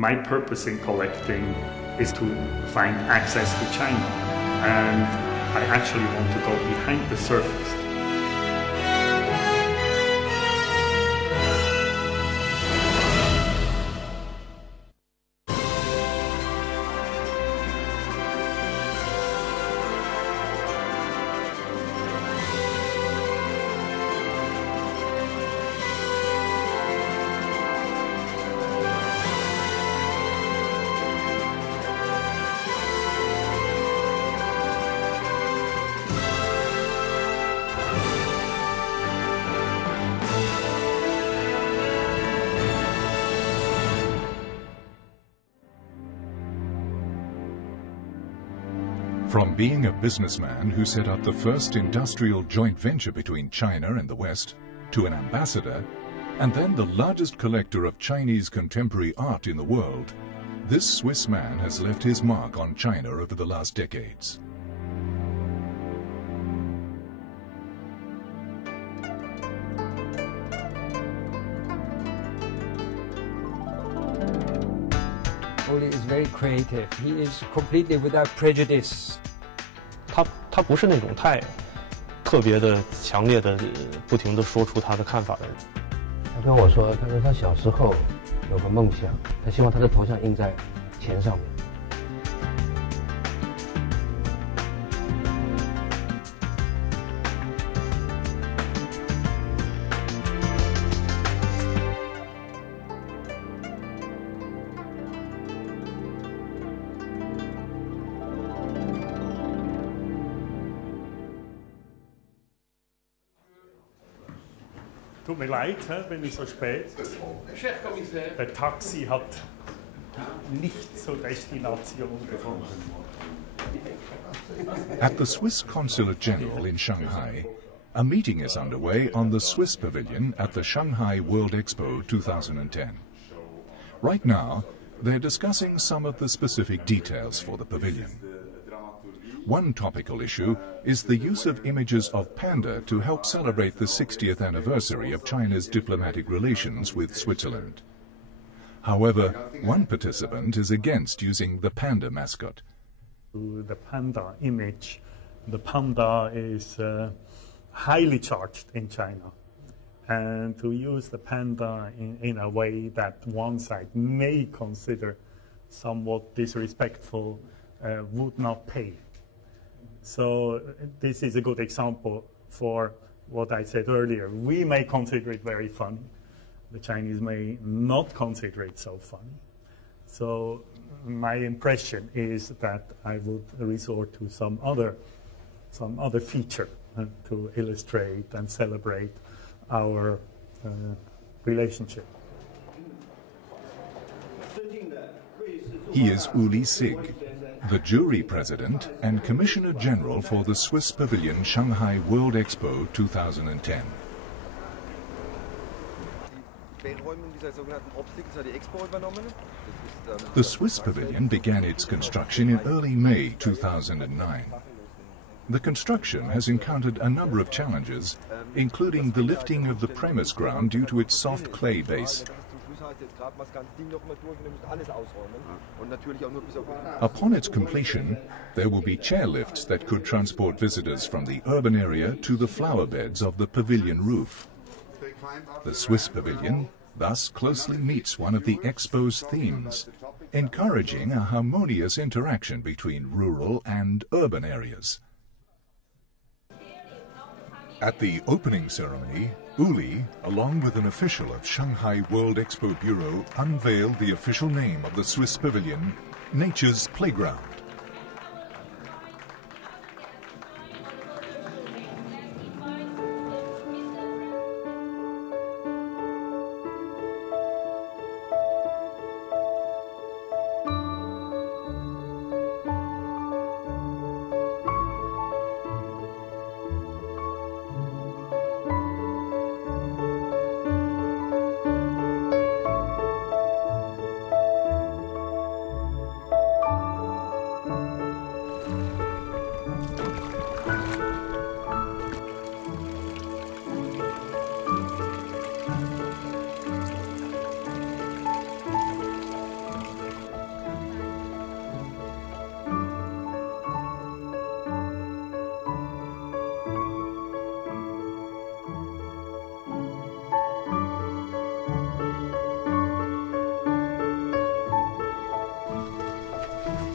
My purpose in collecting is to find access to China, and I actually want to go behind the surface. From being a businessman who set up the first industrial joint venture between China and the West, to an ambassador, and then the largest collector of Chinese contemporary art in the world, this Swiss man has left his mark on China over the last decades. Uli is very creative. He is completely without prejudice. 他不是那种太特别的强烈的不停的说出他的看法的人。他跟我说，他小时候有个梦想，他希望他的头像印在钱上面。Tut mir leid, bin ich so spät. Der Taxi hat nicht zur Destination gefunden. At the Swiss Consulate General in Shanghai, a meeting is underway on the Swiss Pavilion at the Shanghai World Expo 2010. Right now, they're discussing some of the specific details for the pavilion. One topical issue is the use of images of panda to help celebrate the 60th anniversary of China's diplomatic relations with Switzerland. However, one participant is against using the panda mascot. The panda image, the panda is highly charged in China. And to use the panda in a way that one side may consider somewhat disrespectful would not pay. So this is a good example for what I said earlier. We may consider it very funny. The Chinese may not consider it so funny. So my impression is that I would resort to some other feature to illustrate and celebrate our relationship. He is Uli Sigg, the jury president and Commissioner General for the Swiss Pavilion Shanghai World Expo 2010. The Swiss Pavilion began its construction in early May 2009. The construction has encountered a number of challenges, including the lifting of the premise ground due to its soft clay base. Upon its completion, there will be chairlifts that could transport visitors from the urban area to the flower beds of the pavilion roof. The Swiss Pavilion thus closely meets one of the Expo's themes, encouraging a harmonious interaction between rural and urban areas. At the opening ceremony, Uli, along with an official of Shanghai World Expo Bureau, unveiled the official name of the Swiss Pavilion, Nature's Playground.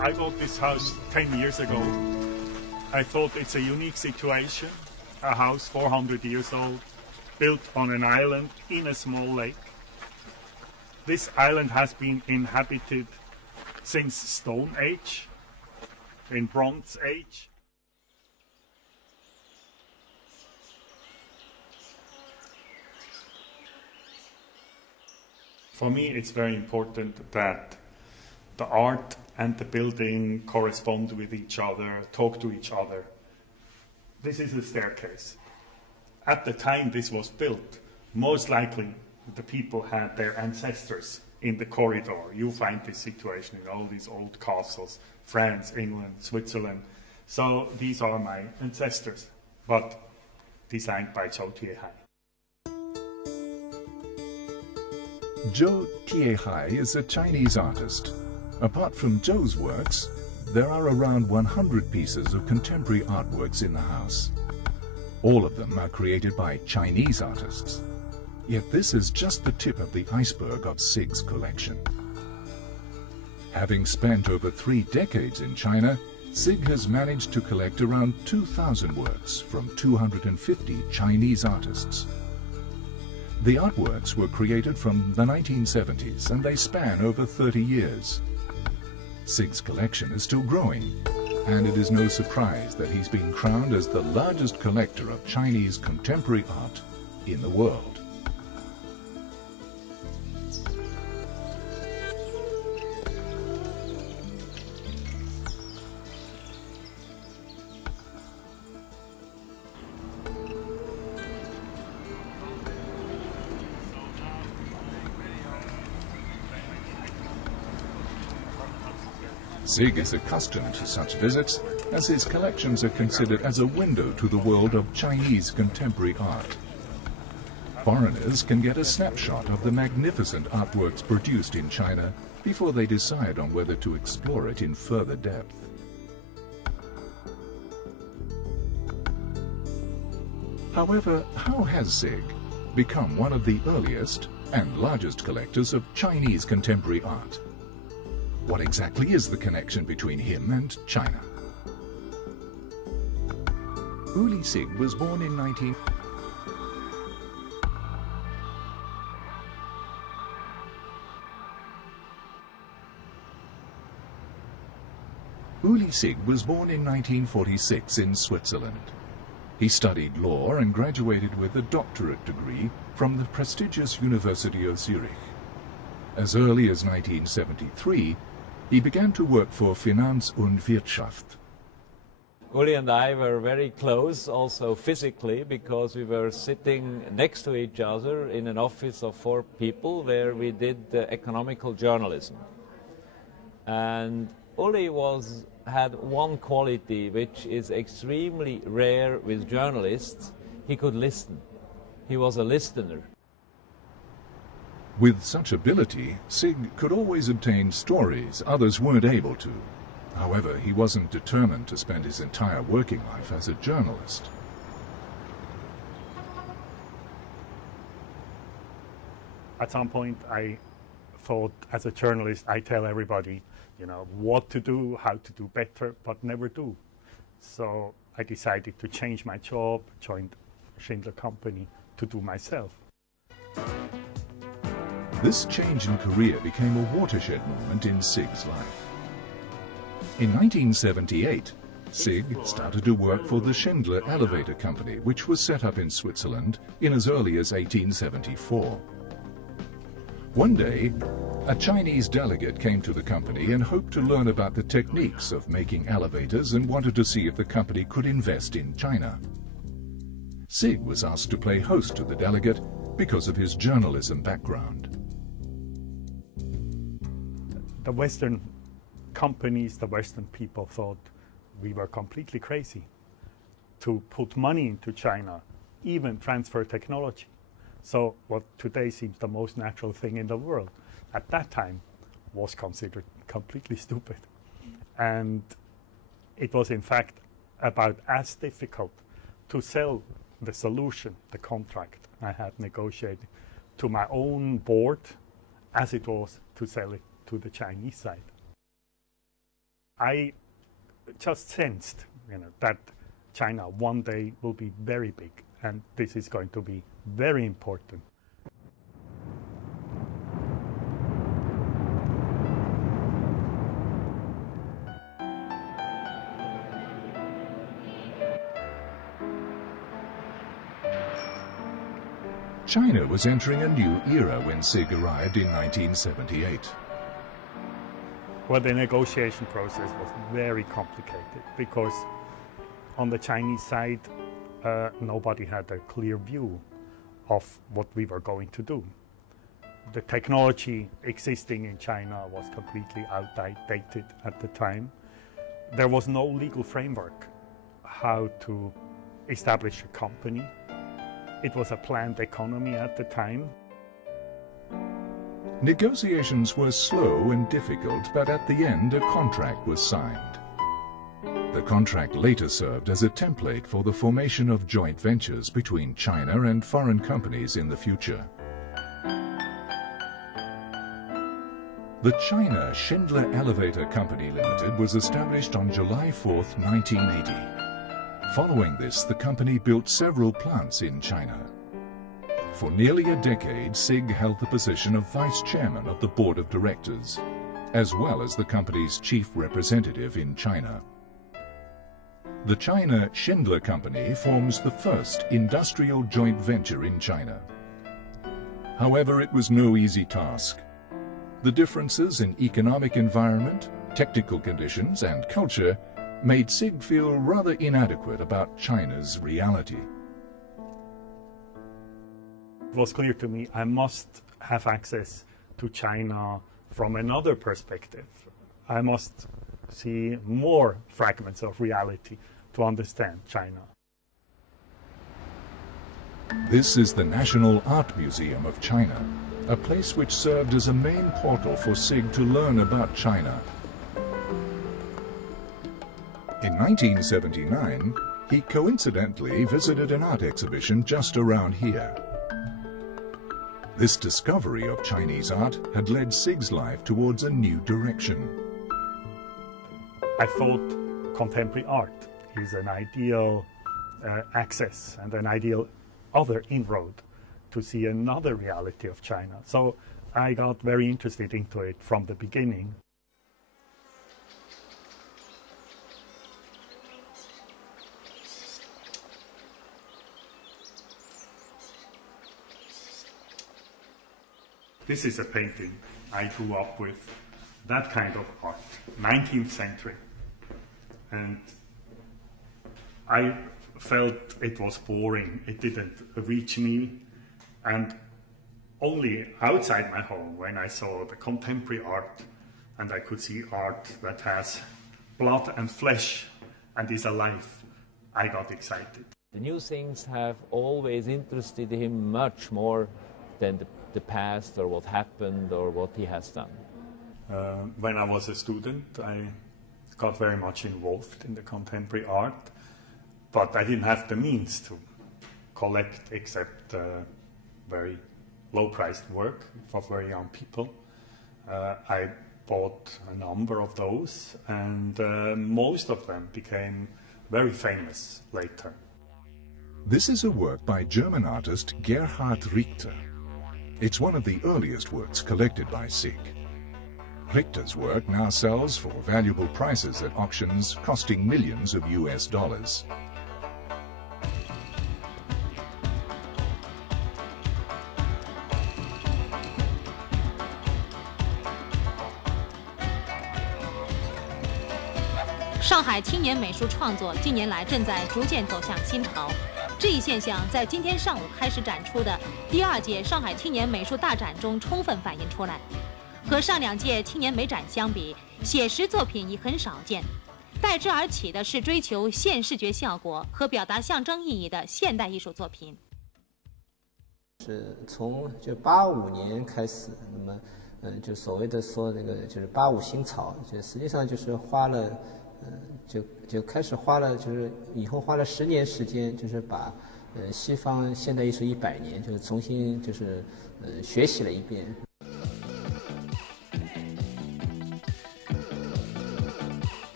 I bought this house 10 years ago. I thought it's a unique situation, a house 400 years old, built on an island in a small lake. This island has been inhabited since Stone Age, in Bronze Age. For me, it's very important that the art and the building correspond with each other, talk to each other. This is a staircase. At the time this was built, most likely the people had their ancestors in the corridor. You find this situation in all these old castles, France, England, Switzerland. So these are my ancestors, but designed by Zhou Tiehai. Zhou Tiehai is a Chinese artist. Apart from Zhou's works, there are around 100 pieces of contemporary artworks in the house. All of them are created by Chinese artists. Yet this is just the tip of the iceberg of Sigg's collection. Having spent over 3 decades in China, Sigg has managed to collect around 2,000 works from 250 Chinese artists. The artworks were created from the 1970s and they span over 30 years. Sigg's collection is still growing, and it is no surprise that he's been crowned as the largest collector of Chinese contemporary art in the world. Sigg is accustomed to such visits, as his collections are considered as a window to the world of Chinese contemporary art. Foreigners can get a snapshot of the magnificent artworks produced in China before they decide on whether to explore it in further depth. However, how has Sigg become one of the earliest and largest collectors of Chinese contemporary art? What exactly is the connection between him and China? Uli Sigg was born in Uli Sigg was born in 1946 in Switzerland. He studied law and graduated with a doctorate degree from the prestigious University of Zurich. As early as 1973, he began to work for Finanz und Wirtschaft. Uli and I were very close also physically, because we were sitting next to each other in an office of 4 people where we did economical journalism. And Uli had one quality which is extremely rare with journalists. He could listen. He was a listener. With such ability, Sigg could always obtain stories others weren't able to. However, he wasn't determined to spend his entire working life as a journalist. At some point, I thought, as a journalist, I tell everybody, you know, what to do, how to do better, but never do. So I decided to change my job, joined Schindler Company to do myself. This change in career became a watershed moment in Sigg's life. In 1978, Sigg started to work for the Schindler Elevator Company, which was set up in Switzerland in as early as 1874. One day, a Chinese delegate came to the company and hoped to learn about the techniques of making elevators and wanted to see if the company could invest in China. Sigg was asked to play host to the delegate because of his journalism background. The Western companies, the Western people thought we were completely crazy to put money into China, even transfer technology. So what today seems the most natural thing in the world, at that time was considered completely stupid. And it was in fact about as difficult to sell the solution, the contract I had negotiated, to my own board as it was to sell it to the Chinese side. I just sensed, that China one day will be very big, and this is going to be very important. China was entering a new era when Sigg arrived in 1978. Well, the negotiation process was very complicated because on the Chinese side, nobody had a clear view of what we were going to do. The technology existing in China was completely outdated at the time. There was no legal framework how to establish a company. It was a planned economy at the time. Negotiations were slow and difficult, but at the end a contract was signed. The contract later served as a template for the formation of joint ventures between China and foreign companies in the future. The China Schindler Elevator Company Limited was established on July 4, 1980. Following this, the company built several plants in China. For nearly a decade, Sigg held the position of vice chairman of the board of directors, as well as the company's chief representative in China. The China Schindler Company forms the first industrial joint venture in China. However, it was no easy task. The differences in economic environment, technical conditions, and culture made Sigg feel rather inadequate about China's reality. It was clear to me I must have access to China from another perspective. I must see more fragments of reality to understand China. This is the National Art Museum of China, a place which served as a main portal for Sigg to learn about China. In 1979, he coincidentally visited an art exhibition just around here. This discovery of Chinese art had led Sigg's life towards a new direction. I thought contemporary art is an ideal access and an ideal other inroad to see another reality of China. So I got very interested into it from the beginning. This is a painting I grew up with, that kind of art, 19th century. And I felt it was boring, it didn't reach me. And only outside my home, when I saw the contemporary art, and I could see art that has blood and flesh and is alive, I got excited. The new things have always interested him much more than the past or what happened or what he has done. When I was a student, I got very much involved in the contemporary art, but I didn't have the means to collect except very low-priced work for very young people. I bought a number of those, and most of them became very famous later. This is a work by German artist Gerhard Richter. It's one of the earliest works collected by Sigg. Richter's work now sells for valuable prices at auctions costing millions of US dollars.上海青年美术创作近年来正在逐渐走向新潮，这一现象在今天上午开始展出的第2届上海青年美术大展中充分反映出来。和上2届青年美展相比，写实作品已很少见，代之而起的是追求现视觉效果和表达象征意义的现代艺术作品。是从85年开始，那么就所谓的说那个就是85新潮，就实际上就是花了。就开始花了，就是以后花了10年时间，就是把西方现代艺术100年，就是重新学习了一遍。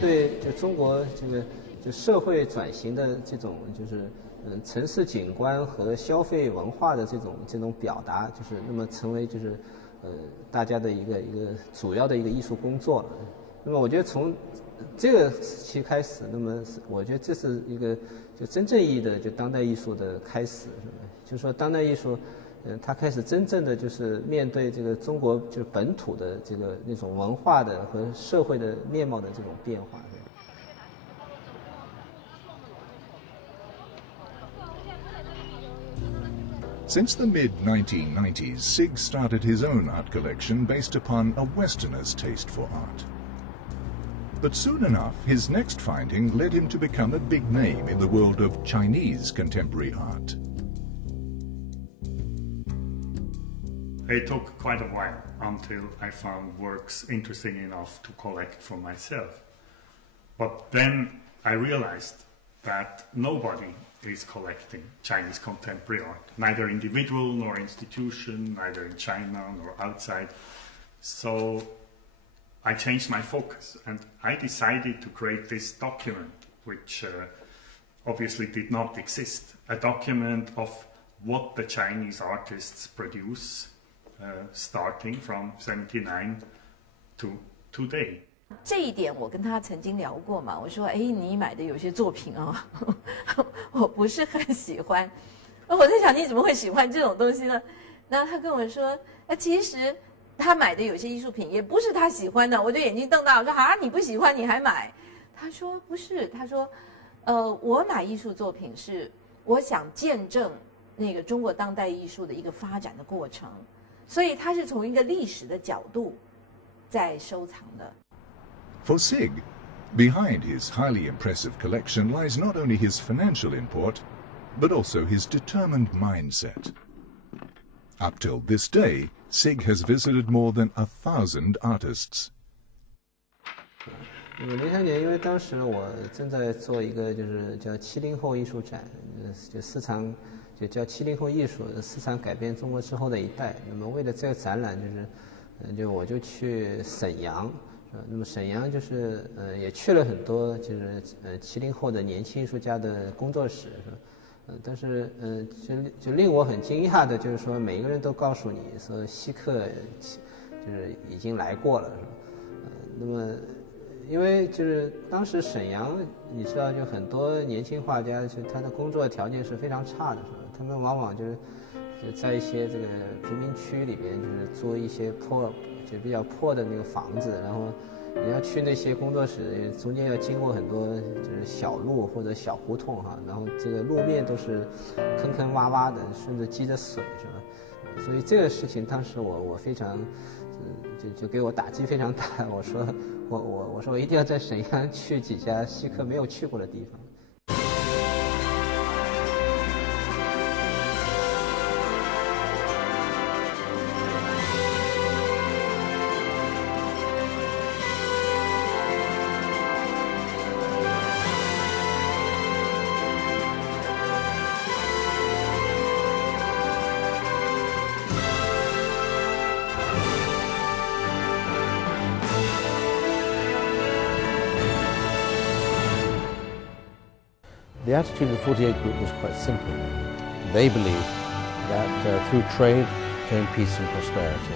对就中国这个就社会转型的这种就是城市景观和消费文化的这种表达，就是那么成为就是大家的一个主要的一个艺术工作了。那么我觉得从这个时期开始，那么我觉得这是一个就真正意义的就当代艺术的开始，是吧？就是说当代艺术，它开始真正的就是面对这个中国就是本土的这个那种文化的和社会的面貌的这种变化。Since the mid-1990s, Sigg started his own art collection based upon a Westerner's taste for art. But soon enough, his next finding led him to become a big name in the world of Chinese contemporary art. It took quite a while until I found works interesting enough to collect for myself. But then I realized that nobody is collecting Chinese contemporary art, neither individual nor institution, neither in China nor outside. So I changed my focus and I decided to create this document, which obviously did not exist, a document of what the Chinese artists produce starting from 79 to today. 这一点我跟他曾经聊过嘛，我说，哎，你买的有些作品啊，我不是很喜欢。我在想你怎么会喜欢这种东西呢？那他跟我说，其实他买的有些艺术品也不是他喜欢的。我就眼睛瞪大，我说啊，你不喜欢你还买？他说不是，他说，我买艺术作品是我想见证那个中国当代艺术的一个发展的过程，所以他是从一个历史的角度在收藏的。For Sigg, behind his highly impressive collection lies not only his financial import, but also his determined mindset. Up till this day, Sigg has visited more than 1,000 artists. 03年，因为当时我正在做一个就是叫70后艺术展，就4场就叫70后艺术4场改变中国之后的一代。那么为了这个展览，就是我就去沈阳。那么沈阳就是也去了很多就是70后的年轻艺术家的工作室，但是就令我很惊讶的就是说每个人都告诉你说希克就是已经来过了，那么因为就是当时沈阳你知道就很多年轻画家就他的工作条件是非常差的，他们往往就是在一些这个贫民区里边就是租一些就比较破的那个房子，然后你要去那些工作室，中间要经过很多就是小路或者小胡同哈，然后这个路面都是坑坑洼洼的，甚至积着水，是吧？所以这个事情当时我非常，就给我打击非常大。我说我一定要在沈阳去几家希克没有去过的地方。The attitude of the 48 group was quite simple. They believed that through trade came peace and prosperity.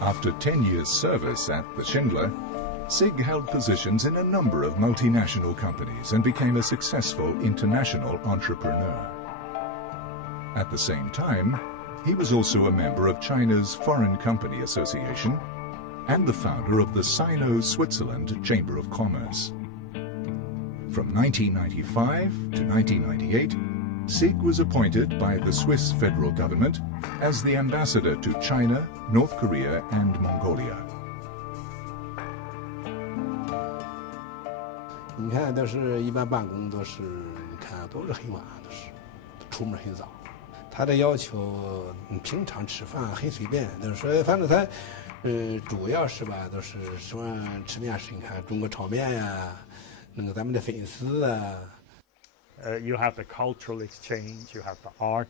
After 10 years' service at the Schindler, Sigg held positions in a number of multinational companies and became a successful international entrepreneur. At the same time, he was also a member of China's Foreign Company Association and the founder of the Sino-Switzerland Chamber of Commerce. From 1995 to 1998, Sigg was appointed by the Swiss federal government as the ambassador to China, North Korea, and Mongolia. 你看，都是一般办公都是，你看都是很晚，都是出门很早。他的要求，平常吃饭很随便，都是说，反正他，主要是吧，都是说吃面食，你看中国炒面呀，那个咱们的粉丝啊。You have the cultural exchange, you have the art,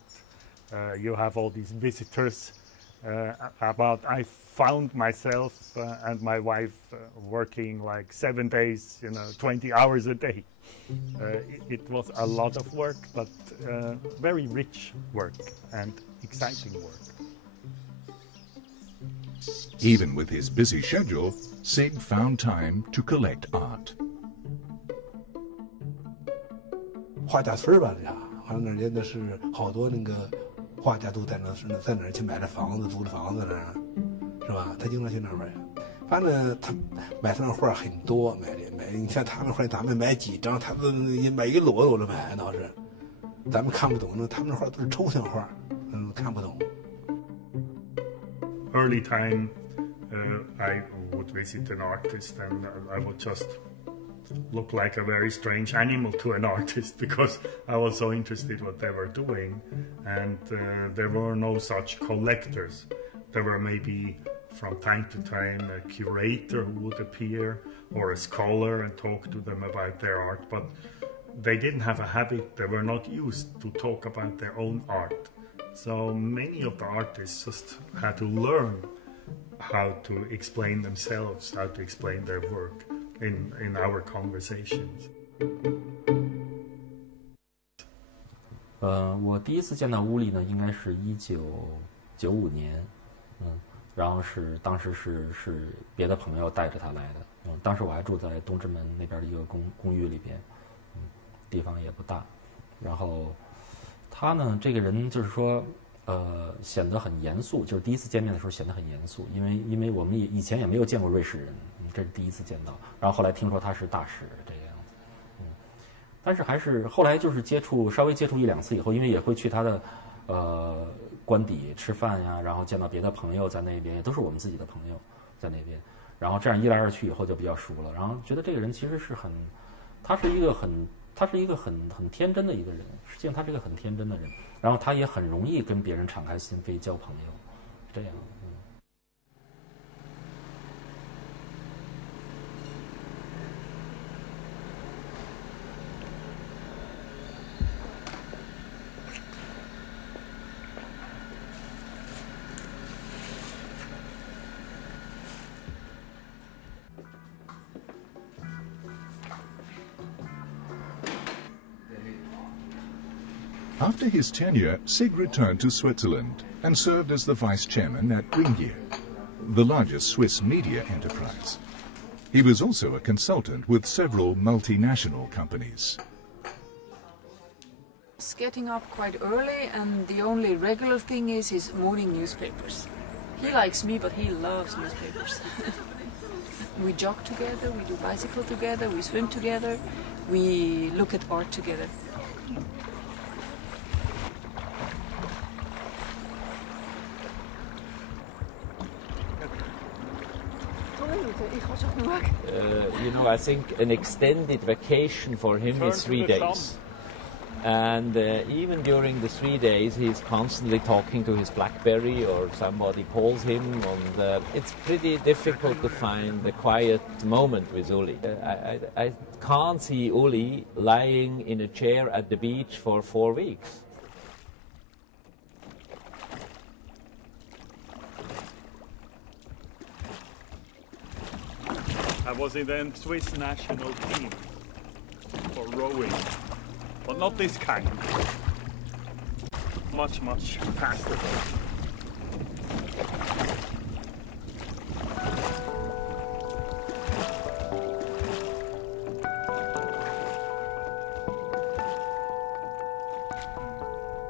you have all these visitors. I found myself and my wife working like 7 days, 20 hours a day. It was a lot of work, but very rich work and exciting work. Even with his busy schedule, Sigg found time to collect art. 画家村吧，这好像那里那是好多那个画家都在那儿去买了房子，租了房子那，是吧？他经常去那儿买，反正他买他那画很多，买。你像他们画，咱们买几张，他都买一摞摞的买，倒是，咱们看不懂。他们那画都是抽象画，看不懂。Early time, I would visit an artist, and I would just look like a very strange animal to an artist because I was so interested in what they were doing, and there were no such collectors. There were maybe from time to time a curator who would appear or a scholar and talk to them about their art, but they didn't have a habit. They were not used to talk about their own art. So many of the artists just had to learn how to explain themselves, how to explain their work in our conversations. 我第一次见到乌力呢，应该是1995年，然后当时是别的朋友带着他来的，当时我还住在东直门那边的一个公寓里边，地方也不大，然后他呢，这个人就是说，显得很严肃，就是第一次见面的时候显得很严肃，因为我们以前也没有见过瑞士人，这是第一次见到，然后后来听说他是大使这个样子，但是还是后来就是稍微接触1-2次以后，因为也会去他的官邸吃饭呀，然后见到别的朋友在那边，也都是我们自己的朋友在那边，然后这样一来二去以后就比较熟了，然后觉得这个人其实是他是一个很天真的一个人，实际上他是一个很天真的人，然后他也很容易跟别人敞开心扉交朋友，这样。After his tenure, Sigg returned to Switzerland and served as the vice chairman at Ringier, the largest Swiss media enterprise. He was also a consultant with several multinational companies. He's getting up quite early, and the only regular thing is his morning newspapers. He likes me, but he loves newspapers. We jog together, we do bicycle together, we swim together, we look at art together. I think an extended vacation for him is 3 days. And even during the 3 days, he's constantly talking to his BlackBerry or somebody calls him. And it's pretty difficult to find a quiet moment with Uli. I can't see Uli lying in a chair at the beach for 4 weeks. I was in the Swiss national team for rowing, but not this kind. Much faster.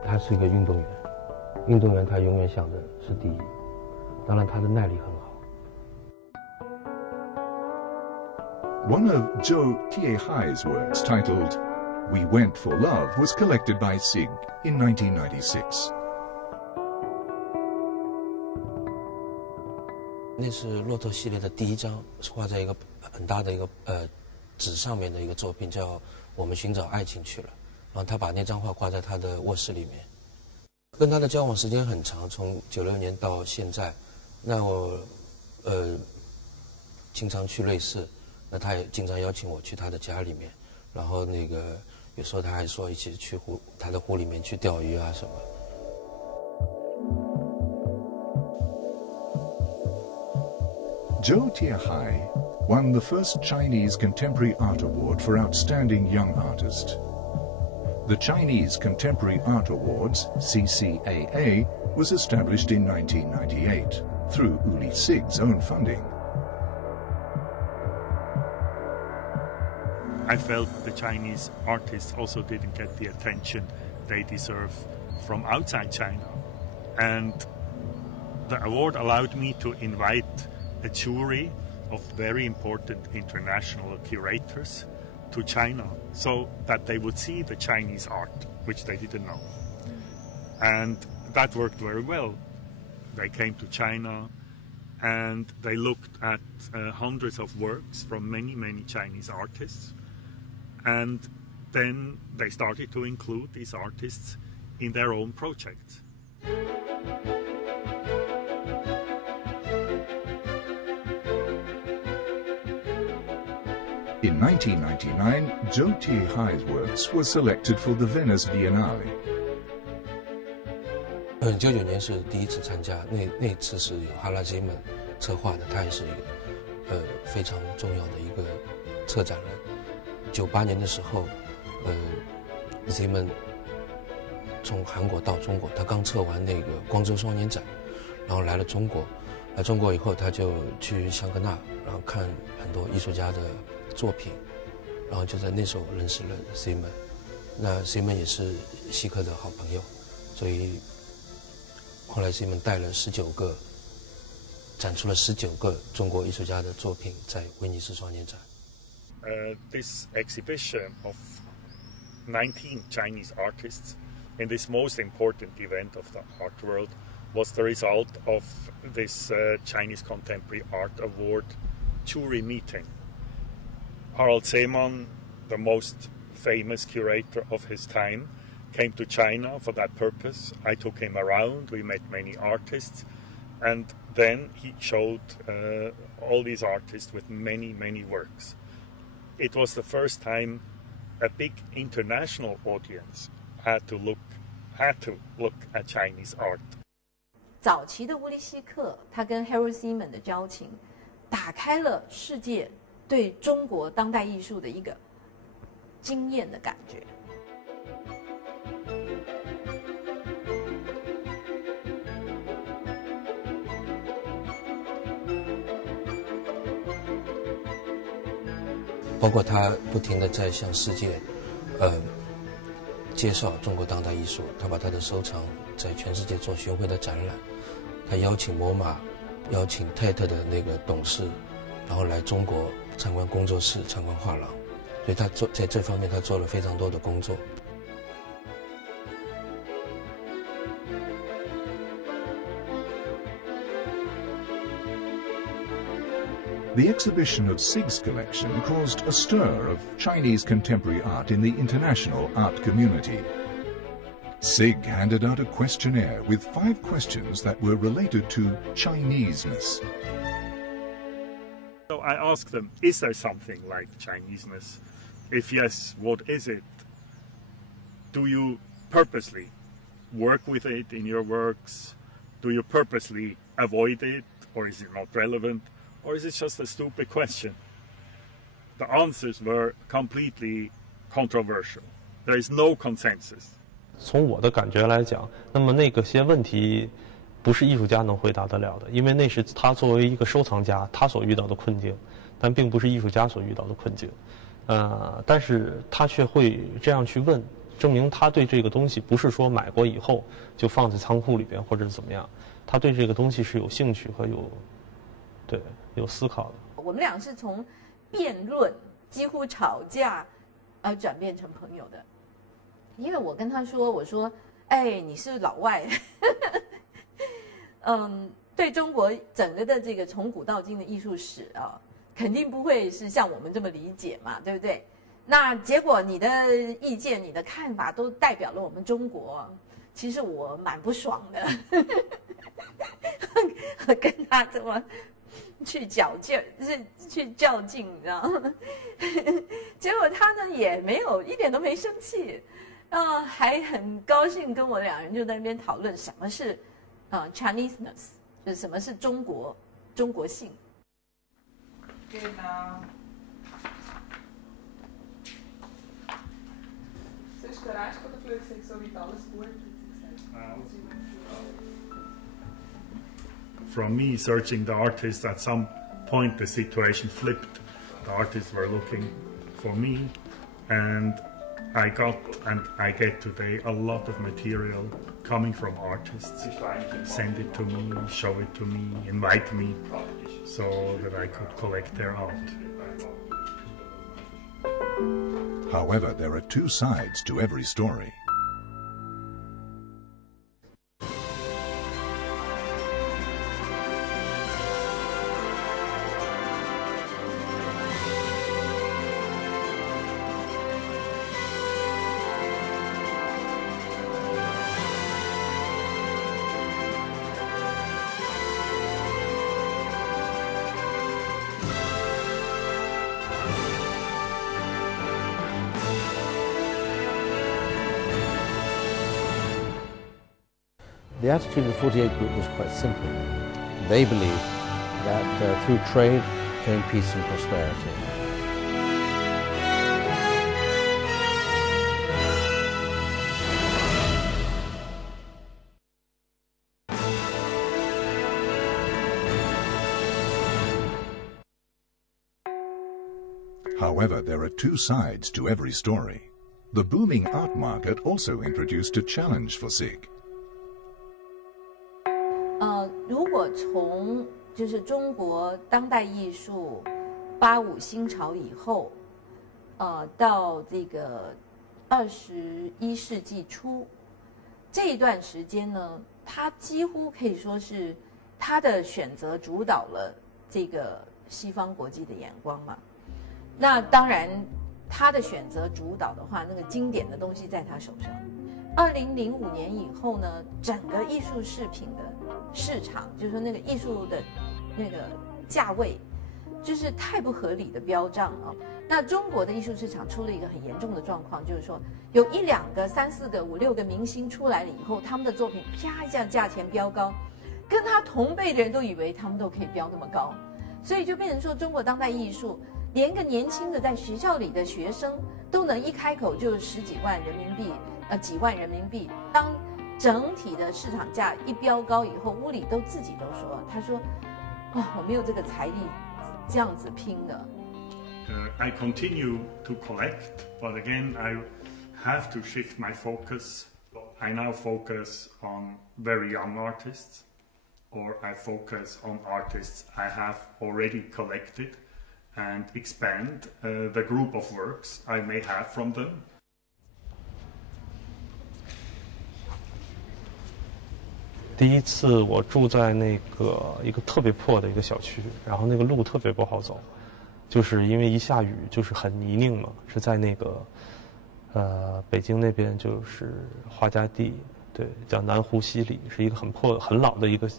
他是一个运动员，运动员他永远想的是第一，当然他的耐力很好。One of Zhou Tiehai's works, titled We Went for Love was collected by Sigg in 1996. 那是骆驼系列的第一张，是画在一个很大的一个纸上面的一个作品，叫《我们寻找爱情去了》。然后他把那张画挂在他的卧室里面。跟他的交往时间很长，从96年到现在。那我经常去瑞士，那他也经常邀请我去他的家里面。然后那个有时候他还说一起去他的湖里面去钓鱼啊什么。Zhou Tiehai won the first Chinese Contemporary Art Award for Outstanding Young Artist. The Chinese Contemporary Art Awards, CCAA, was established in 1998 through Uli Sigg's own funding. I felt the Chinese artists also didn't get the attention they deserve from outside China. And the award allowed me to invite a jury of very important international curators to China so that they would see the Chinese art, which they didn't know. And that worked very well. They came to China and they looked at hundreds of works from many, many Chinese artists. And then they started to include these artists in their own projects. In 1999, Zhou Tiehai's works were selected for the Venice Biennale. 99年是第一次参加，那次是由哈拉基们策划的，他也是一个非常重要的一个策展人。98年的时候，Zeman 从韩国到中国，他刚策完那个光州双年展，然后来了中国。来中国以后，他就去香格纳，然后看很多艺术家的作品，然后就在那时候认识了 Zeman。那 Zeman 也是希克的好朋友，所以后来 Zeman 带了19个，展出了19个中国艺术家的作品在威尼斯双年展。This exhibition of 19 Chinese artists in this most important event of the art world was the result of this Chinese Contemporary Art Award jury meeting. Harald Zeman, the most famous curator of his time, came to China for that purpose. I took him around, we met many artists, and then he showed all these artists with many, many works. It was the first time a big international audience had to look at Chinese art. 早期的乌利希克，他跟 Harald Zeman 的交情，打开了世界对中国当代艺术的一个惊艳的感觉。包括他不停地在向世界，介绍中国当代艺术。他把他的收藏在全世界做巡回的展览。他邀请摩马，邀请泰特的那个董事，然后来中国参观工作室、参观画廊。所以他在这方面他做了非常多的工作。The exhibition of Sigg's collection caused a stir of Chinese contemporary art in the international art community. Sigg handed out a questionnaire with 5 questions that were related to Chineseness. So I asked them, is there something like Chineseness? If yes, what is it? Do you purposely work with it in your works? Do you purposely avoid it, or is it not relevant? Or is it just a stupid question? The answers were completely controversial. There is no consensus. 从我的感觉来讲，那么那个些问题不是艺术家能回答得了的，因为那是他作为一个收藏家他所遇到的困境，但并不是艺术家所遇到的困境。但是他却会这样去问，证明他对这个东西不是说买过以后就放在仓库里边或者怎么样，他对这个东西是有兴趣和有思考的。我们俩是从辩论几乎吵架而转变成朋友的。因为我跟他说，我说，哎，你是老外，对中国整个的这个从古到今的艺术史啊，肯定不会是像我们这么理解嘛，对不对？那结果你的意见、你的看法都代表了我们中国，其实我蛮不爽的，跟他这么去较劲，去较劲，你知道吗？结果他呢也没有一点都没生气，还很高兴跟我两人就在那边讨论什么是Chineseness， 就是什么是中国性。Genau. Sonst der Rest von der Flüge so wie alles gut, From me searching the artists, at some point the situation flipped. The artists were looking for me, and I got and I get today a lot of material coming from artists. Send it to me, show it to me, invite me, so that I could collect their art. However, there are two sides to every story. The attitude of the 48 group was quite simple. They believed that through trade came peace and prosperity. However, there are two sides to every story. The booming art market also introduced a challenge for Sigg. 如果从就是中国当代艺术85新潮以后，到这个21世纪初这一段时间呢，它几乎可以说是它的选择主导了这个西方国际的眼光嘛。那当然，他的选择主导的话，那个经典的东西在他手上。2005年以后呢，整个艺术饰品的市场，就是说那个艺术的那个价位，就是太不合理的飙涨啊。那中国的艺术市场出了一个很严重的状况，就是说有1、2个、3、4个、5、6个明星出来了以后，他们的作品啪一下价钱飙高，跟他同辈的人都以为他们都可以飙那么高，所以就变成说中国当代艺术。连个年轻的在学校里的学生都能一开口就10几万人民币，几万人民币。当整体的市场价一飙高以后，屋里都自己都说，他说，我没有这个财力这样子拼的。I continue to collect, but again I have to shift my focus. I now focus on very young artists, or I focus on artists I have already collected.And expand the group of works I may have from them. 第一次我住在那个一个特别破的一个小区，然后那个路特别不好走，就是因为一下雨就是很泥泞嘛，是在那个北京那边就是花家地，对，叫南湖西里，是一个很破很老的一个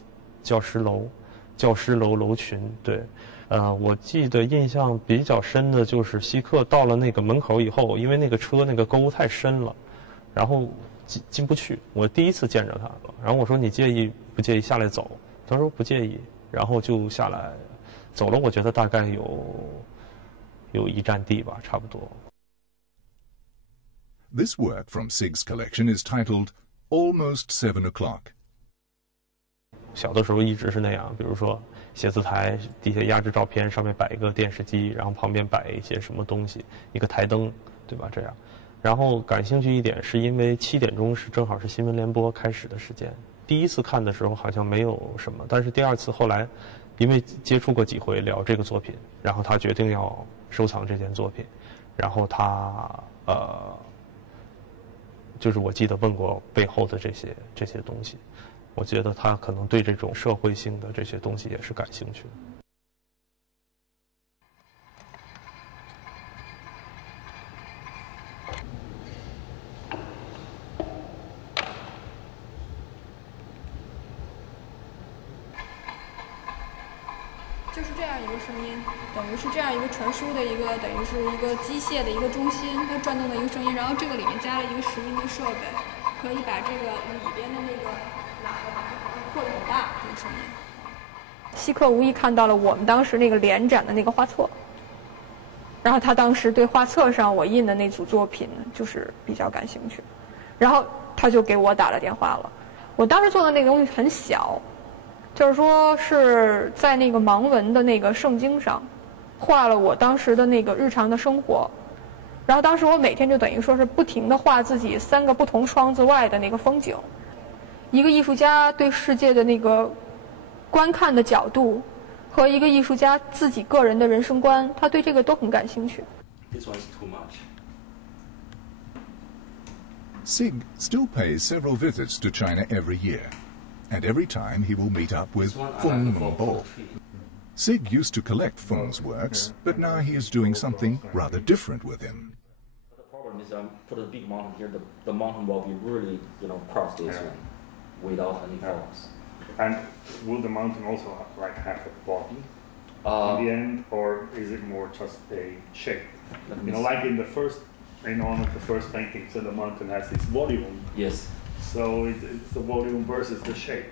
教师楼楼群，对。我记得印象比较深的就是希克到了那个门口以后，因为那个车那个沟太深了，然后进不去。我第一次见着他，然后我说你介意不介意下来走？他说不介意，然后就下来走了。我觉得大概有1站地吧，差不多。This work from Sigg's collection is titled Almost 7 o'clock. 小的时候一直是那样，比如说写字台底下压着照片，上面摆一个电视机，然后旁边摆一些什么东西，一个台灯，对吧？这样，然后感兴趣一点是因为7点钟是正好是新闻联播开始的时间。第一次看的时候好像没有什么，但是第2次后来，因为接触过几回聊这个作品，然后他决定要收藏这件作品，然后他就是我记得问过背后的这些东西，我觉得他可能对这种社会性的这些东西也是感兴趣的。就是这样一个声音，等于是这样一个传输的一个，等于是一个机械的一个中心，它转动的一个声音，然后这个里面加了一个拾音的设备，可以把这个里边的那个喇叭把它扩得很大，这个声音。希克无意看到了我们当时那个联展的那个画册，然后他当时对画册上我印的那组作品就是比较感兴趣，然后他就给我打了电话了。我当时做的那个东西很小。就是说是在那个盲文的那个圣经上，画了我当时的那个日常的生活，然后当时我每天就等于说是不停地画自己3个不同窗子外的那个风景。一个艺术家对世界的那个观看的角度，和一个艺术家自己个人的人生观，他对这个都很感兴趣。This one's too much. Sigg still pays several visits to China every year. And every time he will meet up with Feng Bo. Sigg used to collect Feng's works, but now he is doing something rather different with him. The problem is, put a big mountain here. The mountain will be really, cross this one without any problems. And will the mountain also have a body in the end, or is it more just a shape? Like in one of the first paintings, the mountain has its volume. Yes. So it's the volume versus the shape.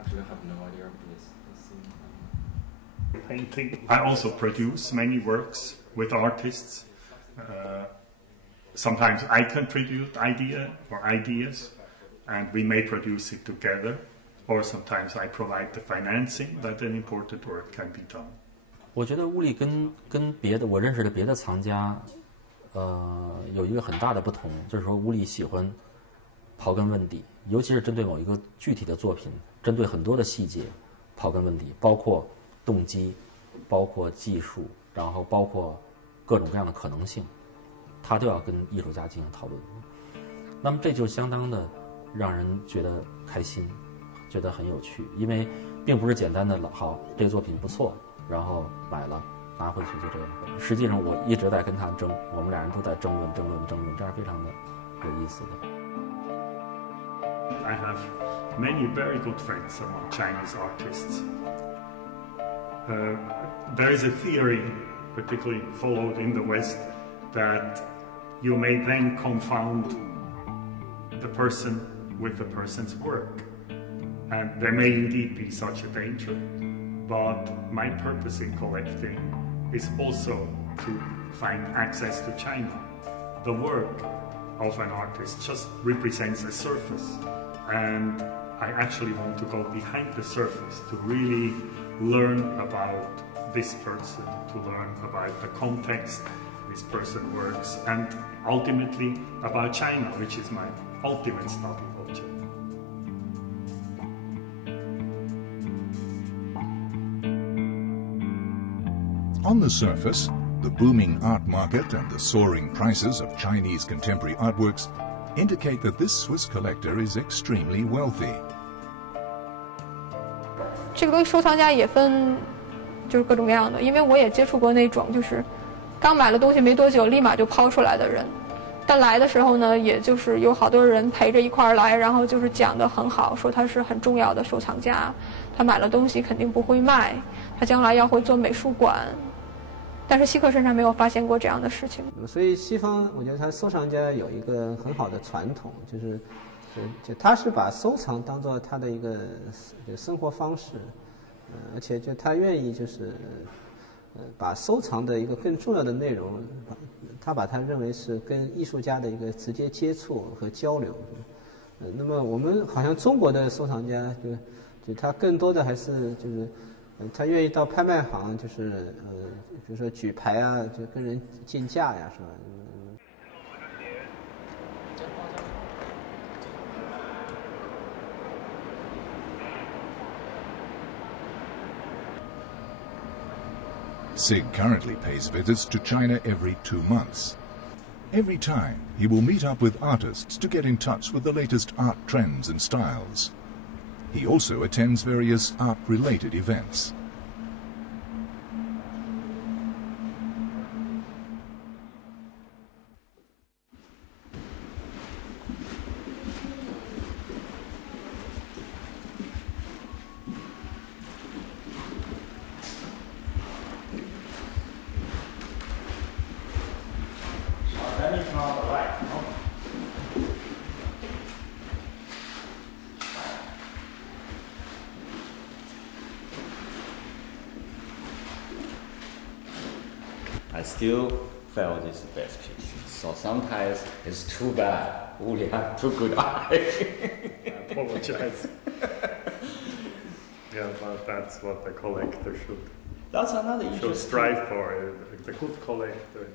Actually, I have no idea of this. Painting. I also produce many works with artists. Sometimes I contribute ideas, and we may produce it together. Or sometimes I provide the financing that an imported work can be done. 我觉得乌力跟别的我认识的别的藏家，有一个很大的不同，就是说乌力喜欢刨根问底，尤其是针对某一个具体的作品，针对很多的细节刨根问底，包括动机，包括技术，然后包括各种各样的可能性，他都要跟艺术家进行讨论。那么这就相当的让人觉得开心，觉得很有趣，因为并不是简单的好这个作品不错，然后买了拿回去就这样。实际上我一直在跟他争，我们俩人都在争论，这样非常的有意思的。I have many very good friends among Chinese artists. There is a theory, particularly followed in the West, that you may then confound the person with the person's work. And there may indeed be such a danger. But my purpose in collecting is also to find access to China. The work of an artist just represents a surface, and I actually want to go behind the surface to really learn about this person, to learn about the context this person works, and ultimately about China, which is my ultimate study object. On the surface, the booming art market and the soaring prices of Chinese contemporary artworks indicate that this Swiss collector is extremely wealthy. 这个东西收藏家也分，就是各种各样的，因为我也接触过那种就是刚买了东西没多久立马就抛出来的人，但来的时候呢，也就是有好多人陪着一块儿来，然后就是讲得很好，说他是很重要的收藏家，他买了东西肯定不会卖，他将来要会做美术馆。但是希克身上没有发现过这样的事情。所以西方，我觉得他收藏家有一个很好的传统，就他是把收藏当做他的一个生活方式，而且就他愿意把收藏的一个更重要的内容，他把它认为是跟艺术家的一个直接接触和交流。那么我们好像中国的收藏家就他更多的还是他愿意到拍卖行，比如说举牌啊，就跟人竞价呀，是吧？ Sigg currently pays visits to China every 2 months. Every time, he will meet up with artists to get in touch with the latest art trends and styles. He also attends various art-related events. I still felt it's the best piece. So sometimes it's too bad. Uli have too good eye. I apologize. Yeah, but that's what the collector should. That's another should interesting. strive for. The good collector,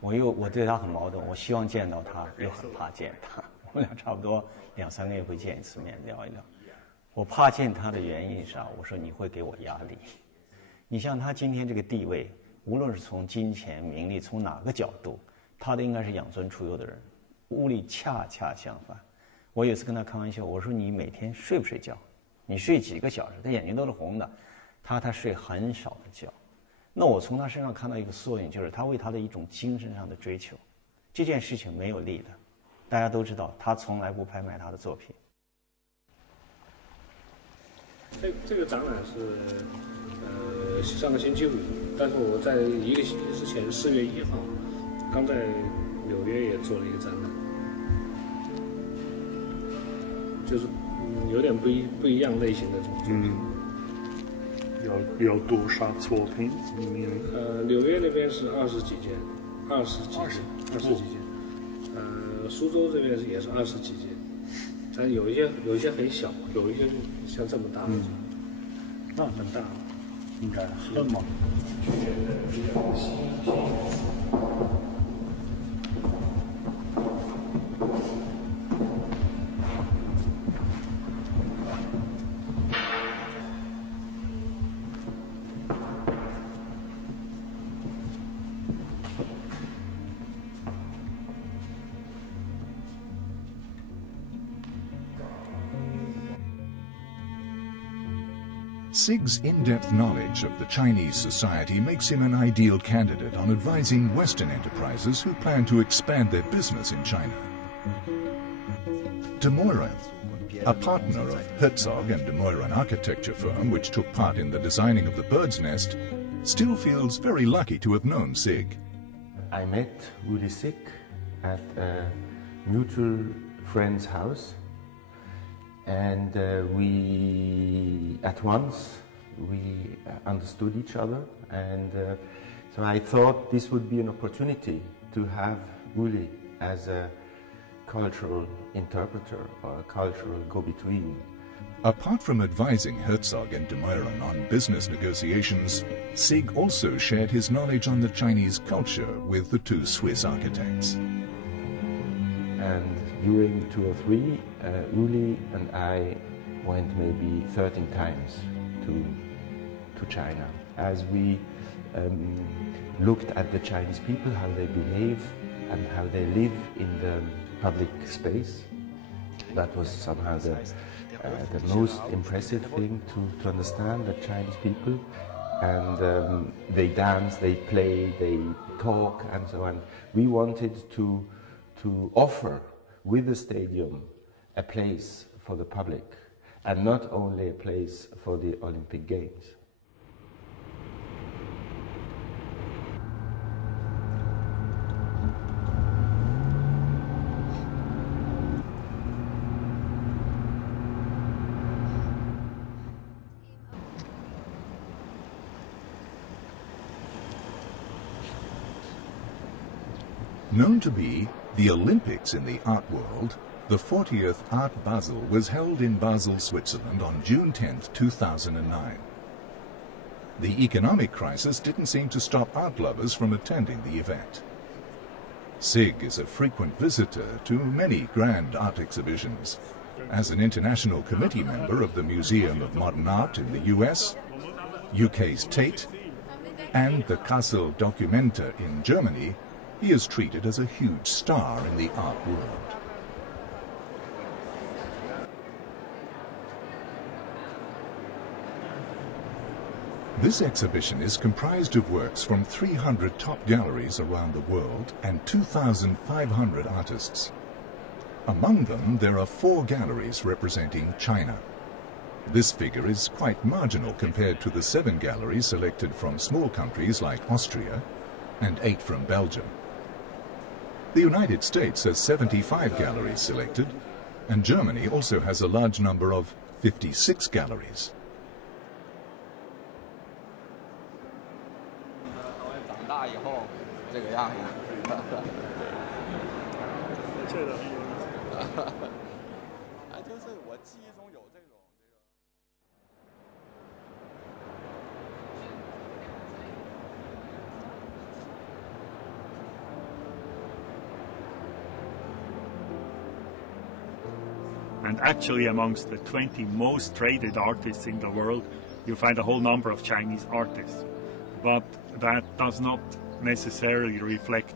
would know. 我对他很矛盾，我希望见到他，又很怕见他。我们俩差不多2、3个月会见一次面，聊一聊。我怕见他的原因是我说你会给我压力。你像他今天这个地位，无论是从金钱、名利，从哪个角度，他都应该是养尊处优的人。乌里恰恰相反。我有一次跟他开玩笑，我说你每天睡不睡觉？你睡几个小时？他眼睛都是红的。他睡很少的觉。那我从他身上看到一个缩影，就是他为他的一种精神上的追求。这件事情没有利的，大家都知道，他从来不拍卖他的作品。这个展览是上个星期五，但是我在1个星期之前4月1号，刚在纽约也做了一个展览，就是有点不一样类型的这种作品。有多少作品？纽约那边是20几件，20几件。苏州这边也是20几件，但有一些很小，有一些像这么大的，那很大，应该很猛。Sigg's in-depth knowledge of the Chinese society makes him an ideal candidate on advising Western enterprises who plan to expand their business in China. De Meuron, a partner of Herzog and De Meuron architecture firm which took part in the designing of the bird's nest, still feels very lucky to have known Sigg. I met Uli Sigg at a mutual friend's house. And we understood each other, and so I thought this would be an opportunity to have Uli as a cultural interpreter or a cultural go-between. Apart from advising Herzog and De Meuron on business negotiations, Sigg also shared his knowledge on the Chinese culture with the two Swiss architects. And during 2 or 3, Uli and I went maybe 13 times to China. As we looked at the Chinese people, how they behave and how they live in the public space, that was somehow the most impressive thing to understand the Chinese people. And they dance, they play, they talk, and so on. We wanted to offer with the stadium a place for the public and not only a place for the Olympic Games. Known to be the Olympics in the art world, the 40th Art Basel was held in Basel, Switzerland on June 10, 2009. The economic crisis didn't seem to stop art lovers from attending the event. Sigg is a frequent visitor to many grand art exhibitions. As an international committee member of the Museum of Modern Art in the US, UK's Tate, and the Kassel Documenta in Germany, he is treated as a huge star in the art world. This exhibition is comprised of works from 300 top galleries around the world and 2,500 artists. Among them, there are 4 galleries representing China. This figure is quite marginal compared to the 7 galleries selected from small countries like Austria and 8 from Belgium. The United States has 75 galleries selected, and Germany also has a large number of 56 galleries. 长大以后这个样子。就是我记忆中有这种。And actually, amongst the 20 most traded artists in the world, you find a whole number of Chinese artists. But that does not necessarily reflect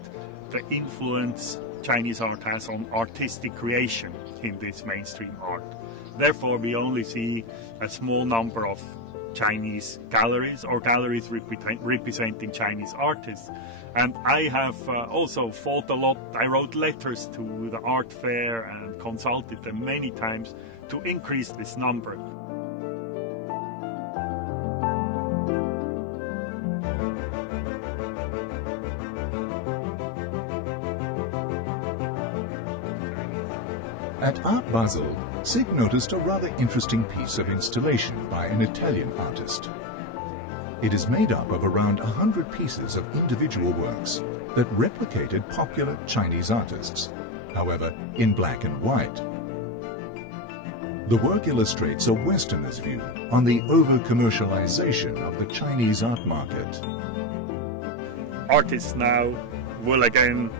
the influence Chinese art has on artistic creation in this mainstream art. Therefore, we only see a small number of Chinese galleries or galleries representing Chinese artists. And I have also fought a lot. I wrote letters to the art fair and consulted them many times to increase this number. At Art Basel, Sigg noticed a rather interesting piece of installation by an Italian artist. It is made up of around 100 pieces of individual works that replicated popular Chinese artists, however, in black and white. The work illustrates a Westerner's view on the over-commercialization of the Chinese art market. Artists now will again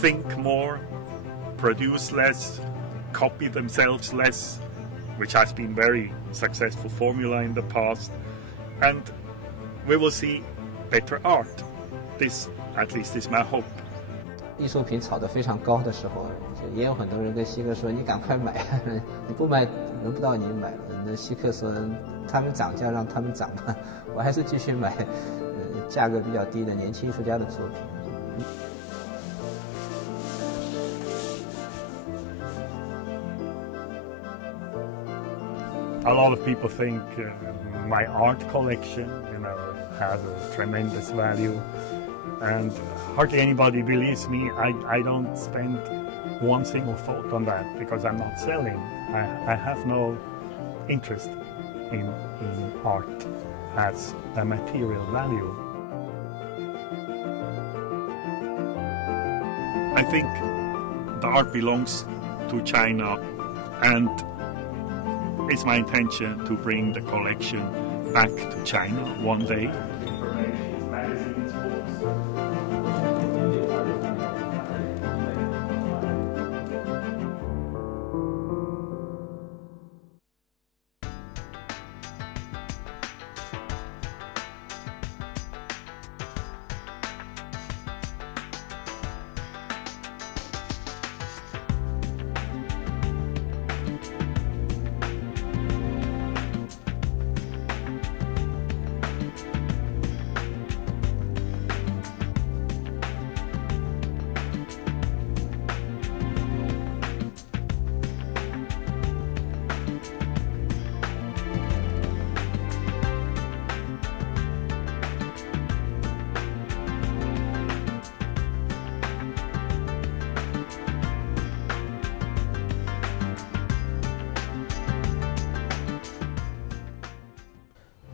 think more, produce less, copy themselves less, which has been very successful formula in the past, and we will see better art. This, at least, is my hope. 艺术品炒得非常高的时候，也有很多人跟希克说：“你赶快买，你不买轮不到你买了。”那希克说：“他们涨价让他们涨吧，我还是继续买，价格比较低的年轻艺术家的作品。” A lot of people think my art collection, has a tremendous value, and hardly anybody believes me. I don't spend one single thought on that because I'm not selling. I have no interest in art as a material value. I think the art belongs to China, and it's my intention to bring the collection back to China one day.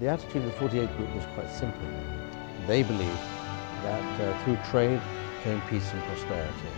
The attitude of the 48 group was quite simple. They believed that through trade came peace and prosperity.